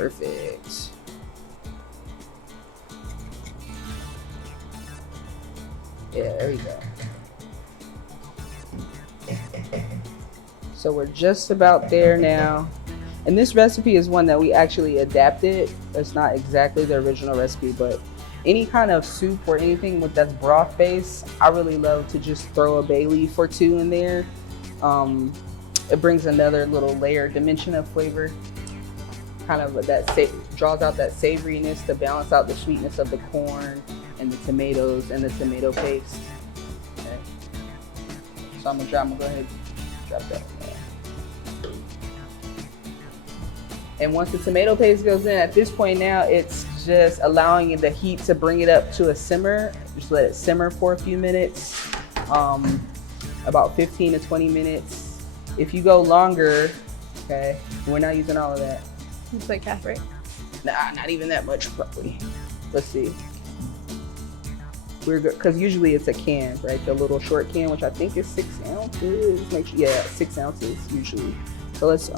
Perfect. Yeah, there we go. So we're just about there now. And this recipe is one that we actually adapted. It's not exactly the original recipe, but any kind of soup or anything that's broth based, I really love to just throw a bay leaf or two in there. It brings another little layer dimension of flavor. Kind of draws out that savoriness to balance out the sweetness of the corn and the tomatoes and the tomato paste. Okay. So I'm gonna go ahead and drop that in there. And once the tomato paste goes in, at this point now, it's just allowing the heat to bring it up to a simmer. Just let it simmer for a few minutes, about 15 to 20 minutes. If you go longer, okay, we're not using all of that. It's like half, right? Nah, not even that much probably. Let's see. We're good, because usually it's a can, right? The little short can, which I think is 6 ounces. Make sure, yeah, 6 ounces usually. So let's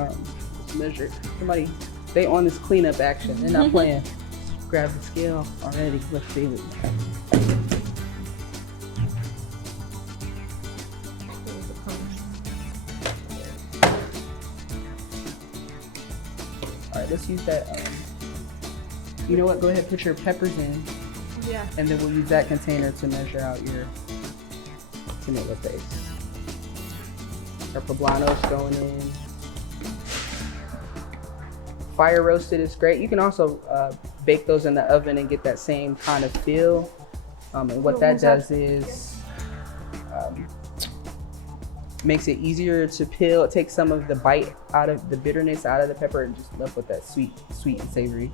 measure. Somebody, they on this cleanup action. They're not playing. Grab the scale already. Let's see. All right, let's use that. You know what? Go ahead, put your peppers in. Yeah. And then we'll use that container to measure out your tomato paste. Our poblanos going in. Fire roasted is great. You can also bake those in the oven and get that same kind of feel. And what that does is makes it easier to peel. It takes some of the bite out of the bitterness out of the pepper and just left with that sweet and savory.